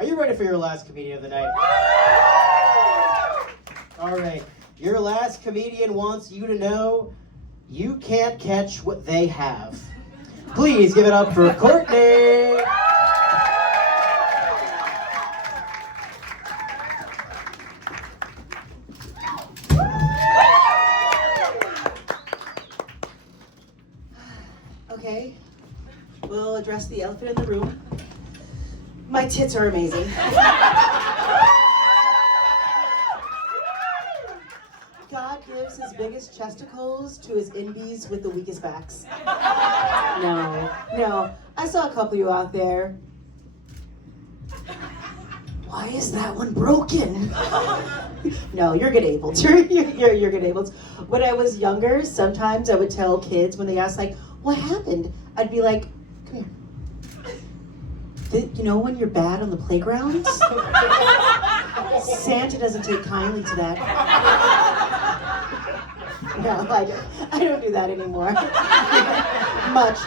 Are you ready for your last comedian of the night? All right. Your last comedian wants you to know you can't catch what they have. Please give it up for Courtney. Okay, we'll address the elephant in the room. My tits are amazing. God gives his biggest chesticles to his inbies with the weakest backs. No, I saw a couple of you out there. Why is that one broken? No, you're good abled. You're good abled. When I was younger, sometimes I would tell kids when they asked like, what happened? I'd be like, come here. You know when you're bad on the playground? Santa doesn't take kindly to that. No, I don't do that anymore. Much.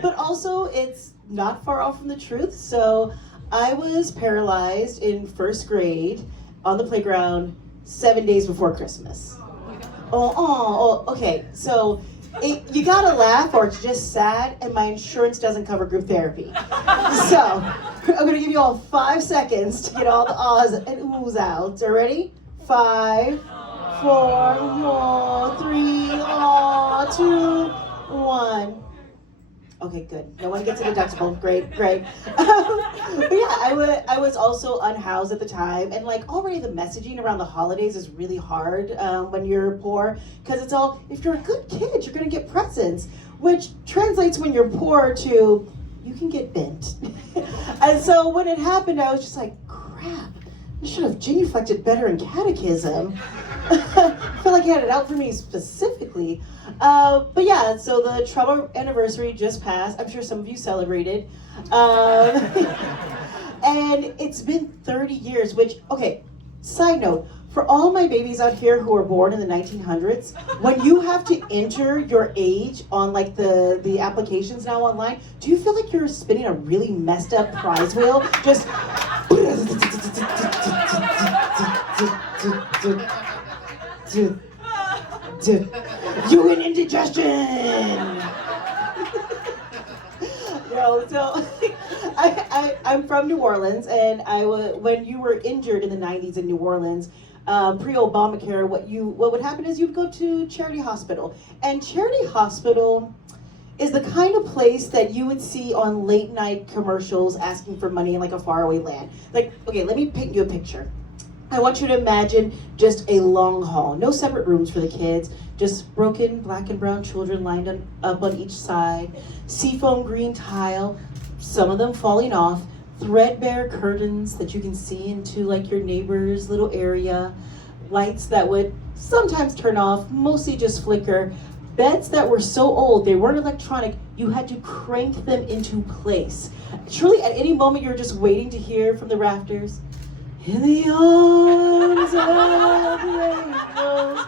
But also, it's not far off from the truth. So I was paralyzed in first grade on the playground 7 days before Christmas. Oh, okay. So you gotta laugh or it's just sad, and my insurance doesn't cover group therapy. So I'm gonna give you all 5 seconds to get all the ahs and oohs out. Are you ready? 5, 4, 3, 2, 1. Okay, good. No one gets a deductible. Great. But yeah, I was also unhoused at the time, and like already the messaging around the holidays is really hard when you're poor, because it's all, if you're a good kid, you're gonna get presents, which translates when you're poor to you can get bent. And so when it happened, I was just like, crap, I should have genuflected better in catechism. I feel like he had it out for me specifically. But yeah, so the trauma anniversary just passed. I'm sure some of you celebrated. And it's been 30 years, which, okay, side note, for all my babies out here who were born in the 1900s, when you have to enter your age on like the applications now online, do you feel like you're spinning a really messed up prize wheel? Just you in indigestion. No, so I'm from New Orleans, and when you were injured in the 90s in New Orleans, pre-Obamacare, what would happen is you'd go to Charity Hospital, and Charity Hospital is the kind of place that you would see on late night commercials asking for money in like a faraway land. Like, okay, let me paint you a picture. I want you to imagine just a long hall, no separate rooms for the kids, just broken black and brown children lined up on each side, seafoam green tile, some of them falling off, threadbare curtains that you can see into like your neighbor's little area, lights that would sometimes turn off, mostly just flicker, beds that were so old, they weren't electronic, you had to crank them into place. Truly, at any moment, you're just waiting to hear from the rafters, in the arms of the angels,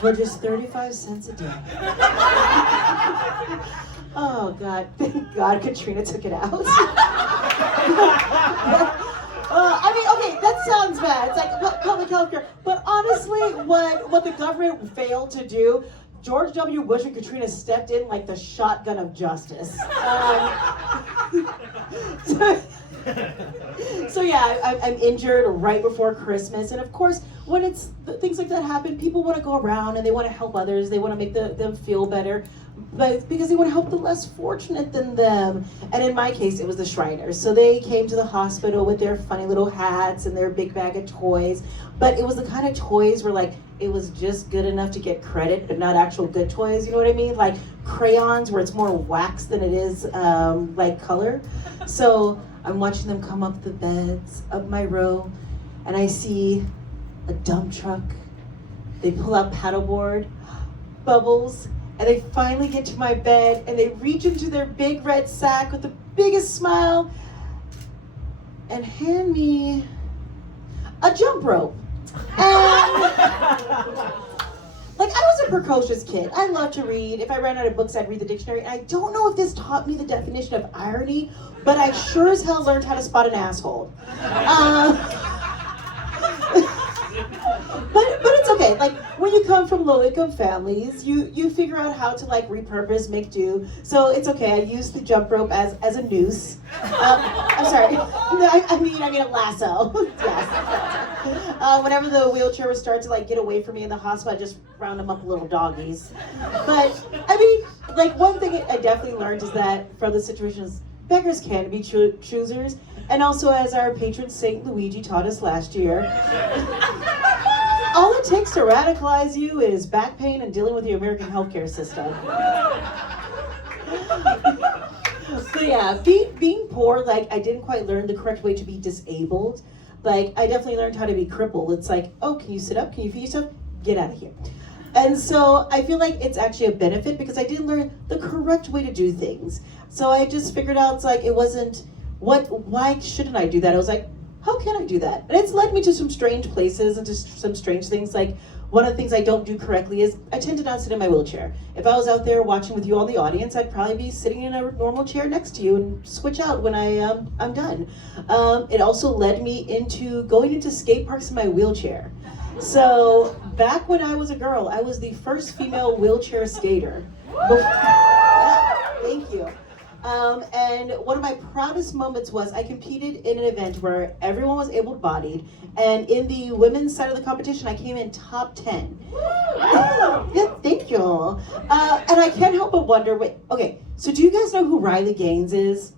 for just 35 cents a day. Oh God, thank God Katrina took it out. I mean, okay, that sounds bad. It's like public health care. But honestly, what the government failed to do, George W. Bush and Katrina stepped in like the shotgun of justice. So yeah, I'm injured right before Christmas, and of course, when it's things like that happen, people want to go around and they want to help others. They want to make them feel better, but because they want to help the less fortunate than them. And in my case, it was the Shriners. So they came to the hospital with their funny little hats and their big bag of toys. But it was the kind of toys where like it was just good enough to get credit, but not actual good toys. You know what I mean? Like crayons, where it's more wax than it is like color. So I'm watching them come up the beds, up my row, and I see a dump truck. They pull out paddleboard, bubbles, and they finally get to my bed, and they reach into their big red sack with the biggest smile and hand me a jump rope. And like I was a precocious kid. I loved to read. If I ran out of books, I'd read the dictionary. And I don't know if this taught me the definition of irony, but I sure as hell learned how to spot an asshole. But it's okay. Like when you come from low income families, you figure out how to like repurpose, make do. So it's okay. I use the jump rope as a noose. I'm sorry. No, I mean a lasso. Yes. Whenever the wheelchair would start to like get away from me in the hospital, I just round them up little doggies. But I mean, like one thing I definitely learned is that from the situations, beggars can be choosers. And also, as our patron Saint Luigi taught us last year, all it takes to radicalize you is back pain and dealing with the American healthcare system. So yeah, being poor, like I didn't quite learn the correct way to be disabled. Like I definitely learned how to be crippled. It's like, oh, can you sit up? Can you feed yourself? Get out of here. And so I feel like it's actually a benefit because I didn't learn the correct way to do things. So I just figured out it's like it wasn't why shouldn't I do that? I was like, how can I do that? And it's led me to some strange places and to some strange things. Like one of the things I don't do correctly is I tend to not sit in my wheelchair. If I was out there watching with you all in the audience, I'd probably be sitting in a normal chair next to you and switch out when I'm done. It also led me into going into skate parks in my wheelchair. So back when I was a girl, I was the first female wheelchair skater. Yeah, thank you. And one of my proudest moments was I competed in an event where everyone was able-bodied, and in the women's side of the competition, I came in top 10. Yeah, thank you. And I can't help but wonder, okay, so do you guys know who Riley Gaines is?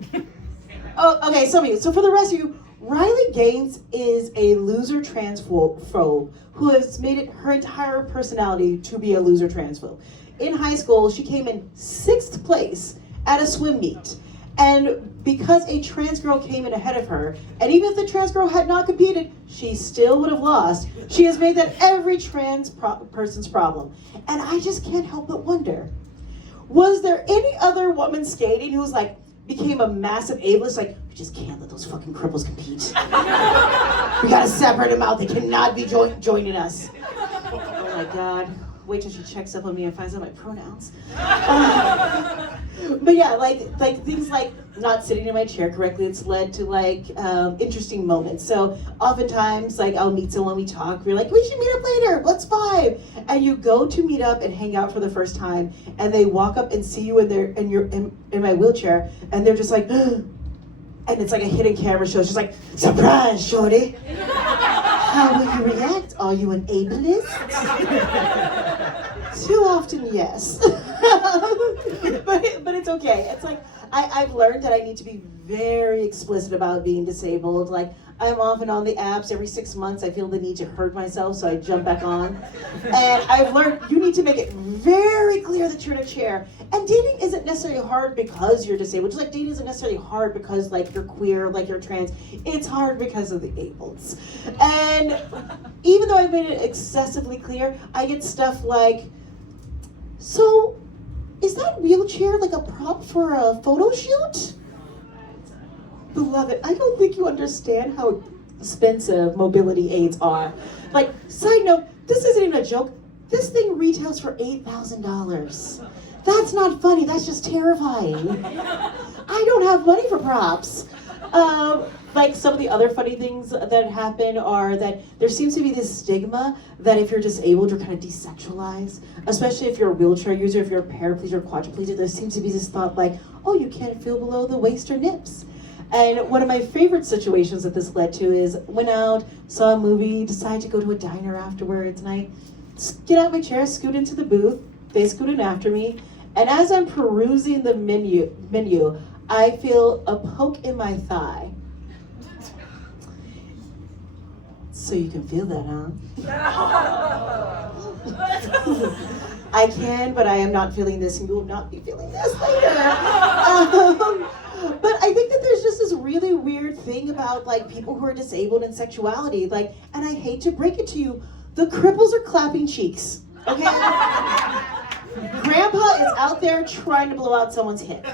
Oh, okay, some of you. So for the rest of you, Riley Gaines is a loser transphobe who has made it her entire personality to be a loser transphobe. In high school, she came in 6th place at a swim meet. And because a trans girl came in ahead of her, and even if the trans girl had not competed, she still would have lost. She has made that every trans person's problem. And I just can't help but wonder, was there any other woman skating who was like, became a massive ableist, like, we just can't let those fucking cripples compete. We gotta separate them out, they cannot be joining us. Oh my God. Wait till she checks up on me and finds out my pronouns. But yeah, like things like not sitting in my chair correctly, it's led to like interesting moments. So oftentimes, like I'll meet someone, we talk, we're like, we should meet up later, let's vibe. And you go to meet up and hang out for the first time, and they walk up and see you in my wheelchair, and they're just like, and it's like a hidden camera show. It's just like, surprise, shorty. How will you react? Are you an ableist? Too often, yes. but it's okay. It's like I've learned that I need to be very explicit about being disabled. Like I'm often on the apps every 6 months. I feel the need to hurt myself, so I jump back on. And I've learned you need to make it very clear that you're in a chair. And dating isn't necessarily hard because you're disabled. Just like dating isn't necessarily hard because like you're queer, like you're trans. It's hard because of the ables. And even though I've made it excessively clear, I get stuff like, so is that wheelchair like a prop for a photo shoot? Beloved, I don't think you understand how expensive mobility aids are. Like, side note, this isn't even a joke. This thing retails for $8,000. That's not funny, that's just terrifying. I don't have money for props. Like some of the other funny things that happen are that there seems to be this stigma that if you're disabled, you're kind of desexualized. Especially if you're a wheelchair user, if you're a paraplegic or quadriplegic, there seems to be this thought like, oh, you can't feel below the waist or nips. And one of my favorite situations that this led to is went out, saw a movie, decided to go to a diner afterwards, and I get out my chair, scoot into the booth, they scoot in after me, and as I'm perusing the menu, I feel a poke in my thigh. So you can feel that, huh? I can, but I am not feeling this, and you will not be feeling this later. But I think that there's just this really weird thing about like people who are disabled and sexuality. Like, and I hate to break it to you, the cripples are clapping cheeks. Okay? Grandpa is out there trying to blow out someone's hip.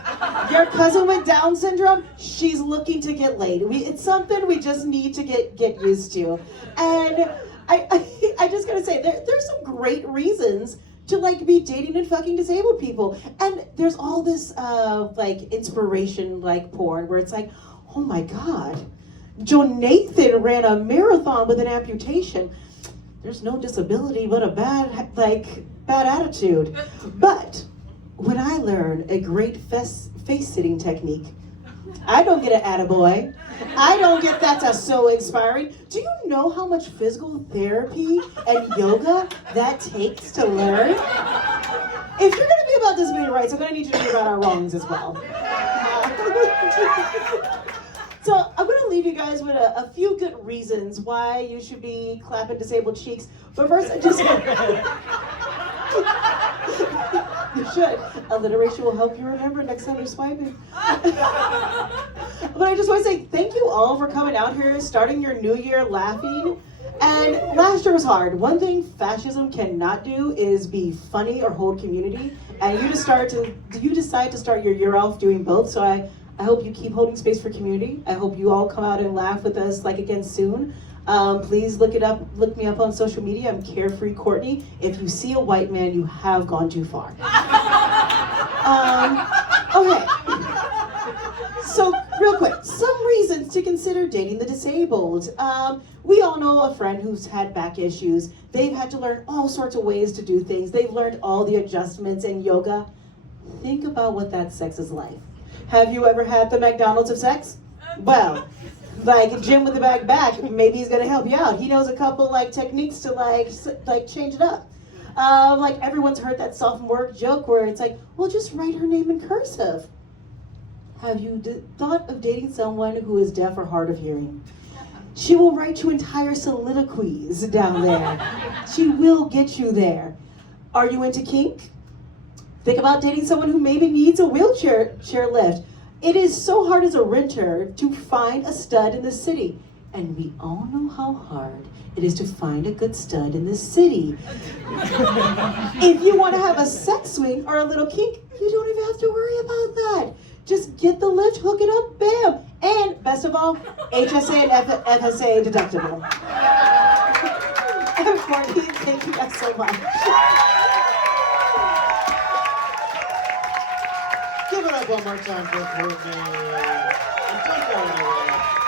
Your cousin with Down syndrome, she's looking to get laid. It's something we just need to get used to. And I just gotta say, there's some great reasons to like be dating and fucking disabled people. And there's all this like inspiration like porn where it's like, oh my God, Joe Nathan ran a marathon with an amputation. There's no disability but a bad attitude. But when I learn a great face-sitting technique, I don't get an attaboy. I don't get that's so inspiring. Do you know how much physical therapy and yoga that takes to learn? If you're gonna be about disability rights, I'm gonna need you to be about our wrongs as well. So I'm going to leave you guys with a few good reasons why you should be clapping disabled cheeks. But first, I just you should. Alliteration will help you remember next time you're swiping. But I just want to say thank you all for coming out here, starting your new year laughing. And last year was hard. One thing fascism cannot do is be funny or hold community. And you decide to start your year off doing both. So I hope you keep holding space for community. I hope you all come out and laugh with us like again soon. Please look me up on social media. I'm Carefree Courtney. If you see a white man, you have gone too far. Okay. So real quick, some reasons to consider dating the disabled. We all know a friend who's had back issues. They've had to learn all sorts of ways to do things. They've learned all the adjustments and yoga. Think about what that sex is like. Have you ever had the McDonald's of sex? Well, like Jim with the back, maybe he's gonna help you out. He knows a couple like techniques to like change it up. Like everyone's heard that sophomore joke where it's like, well, just write her name in cursive. Have you thought of dating someone who is deaf or hard of hearing? She will write you entire soliloquies down there. She will get you there. Are you into kink? Think about dating someone who maybe needs a wheelchair lift. It is so hard as a renter to find a stud in the city. And we all know how hard it is to find a good stud in this city. If you want to have a sex swing or a little kink, you don't even have to worry about that. Just get the lift, hook it up, bam. And best of all, HSA and FSA deductible. I'm Courtney, thank you guys so much. Give it up one more time for Courtney. And take that one away.